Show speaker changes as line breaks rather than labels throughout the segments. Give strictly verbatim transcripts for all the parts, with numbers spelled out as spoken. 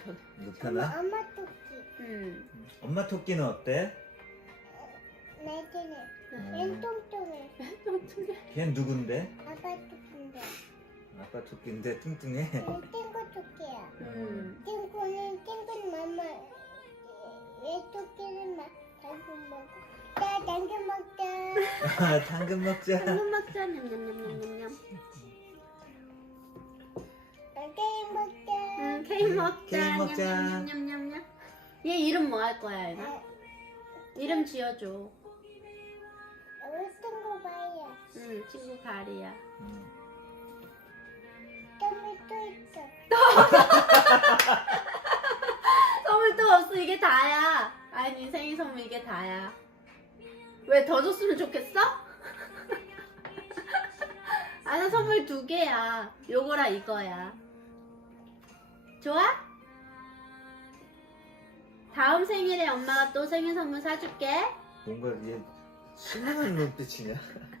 편해.
눕혀놔?
엄마 토끼.
음.
엄마 토끼는 어때?
나한테는
음.
엔 뚱뚱해.
걔는 누군데?
아빠 토끼인데.
아빠 토끼인데 뚱뚱해.
얘는 땡고 토끼야.
음.
땡고는 땡고는 맘마. 얘 토끼는 막 당근 먹어. 자 당근 먹자.
아, 당근 먹자.
당근 먹자. 냠냠냠냠냠냠.
게임 먹자.
음, 케이크 먹자.
케이크 먹자.
냠냠냠냠냠. 얘 이름 뭐 할 거야, 얘가?
아,
이름 지어줘.
어떤 거 봐야.
응, 친구 발이야.
음.
땀이 또 있어.
선물 또 없어. 이게 다야. 아니, 생일 선물 이게 다야. 왜 더 줬으면 좋겠어? 아, 나 선물 두 개야. 요거랑 이거야. 좋아? 다음 생일에 엄마가 또 생일 선물 사줄게.
뭔가 얘 신나는 눈빛이냐?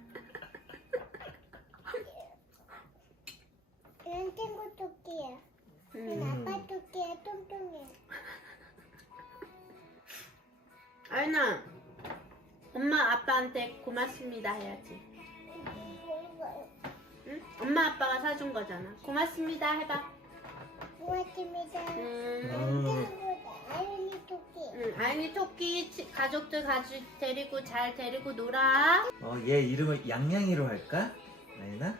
얘는 땡고 토끼야. 얘는
음.
아빠 토끼야. 뚱뚱해.
아윤아, 엄마 아빠한테 고맙습니다 해야지. 응? 엄마 아빠가 사준 거잖아. 고맙습니다 해봐.
고맙습니다.
음.
땡고다. 아윤이 토끼.
응, 아윤이 토끼 치- 가족들 가지 데리고 잘 데리고 놀아.
어, 얘 이름을 양양이로 할까? 아니나?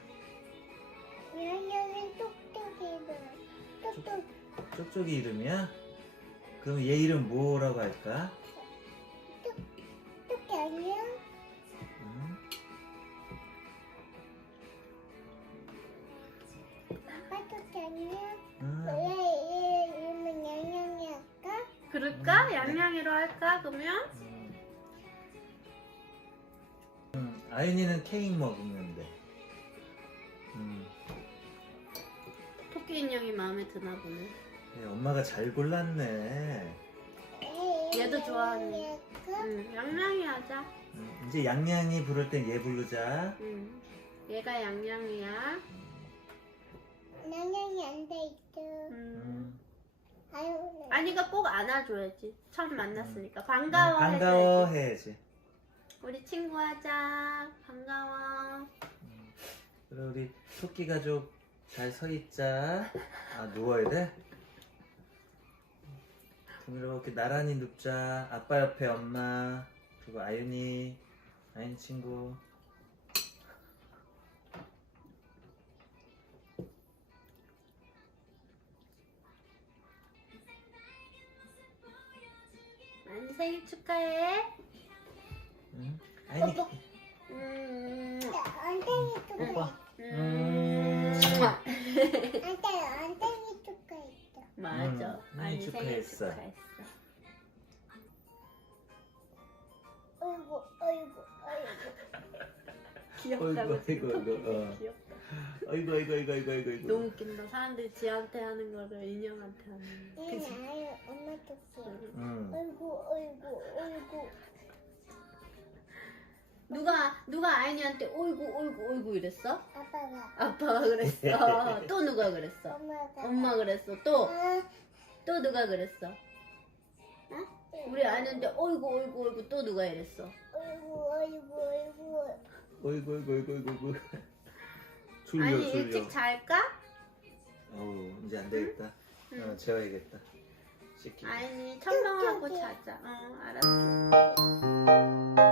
양양은 똑똑이다. 똑똑.
쪽쪽이 이름이야? 그럼 얘 이름 뭐라고 할까?
토끼 아니야?
음?
아빠 토끼 아니야?
음.
얘, 얘 이름은 양양이 할까?
그럴까?
음.
양양이로 할까? 그러면?
음. 음, 아윤이는 케이크 먹으면 돼. 음.
토끼 인형이 마음에 드나 보네.
얘 엄마가 잘 골랐네.
얘
얘도
이름은
좋아하네.
양양이 할까?
응, 양양이 하자.
음, 이제 양양이 부를 땐 얘 부르자.
응. 얘가 양양이야.
양양이 안 돼 있어.
음.
음.
아유,
아니가 꼭 안아줘야지. 처음 만났으니까.
음,
반가워
반가워
해줘야지.
해야지.
우리 친구 하자. 반가워.
그래 우리 토끼 가족 잘 서 있자. 아 누워야 돼? 그럼 이렇게 나란히 눕자. 아빠 옆에 엄마 그리고 아윤이 아윤 친구.
아니 생일 축하해.
응? 아윤이
뽀뽀. 음.
엉덩이 토끼.
오빠.
음.
안돼, 엉덩이 토끼 있어.
맞아.
음,
아니
생일
생일
축하했어.
축하했어.
어이구, 어이구, 어이구.
귀엽다고
어이구,
지금
어이구,
토끼가
어.
귀엽다.
아이고 아이고 아이고 아이고 아이고 아이고.
너무 웃긴다. 사람들이 지한테 하는 거를 인형한테 하는 거. 그치?
얘는 아유, 엄마 토끼.
응.
응.
어이구, 어이구, 어이구.
누가 누가 아이니한테 어이구 어이구 어이구 이랬어?
아빠가,
아빠가 그랬어. 또 누가 그랬어?
엄마가.
엄마 그랬어. 또 또
아,
누가 그랬어? 응? 우리 아이한테 어이구 어이구 어이구 또 누가 이랬어?
어이구, 어이구, 어이구.
어이구 어이구 어이구 어이구 어이구. 졸려
아니
졸려.
일찍 잘까?
어우 이제 안 되겠다.
응.
어, 재워야겠다. 씻기.
아니 천명하고 자자. 응 알았어.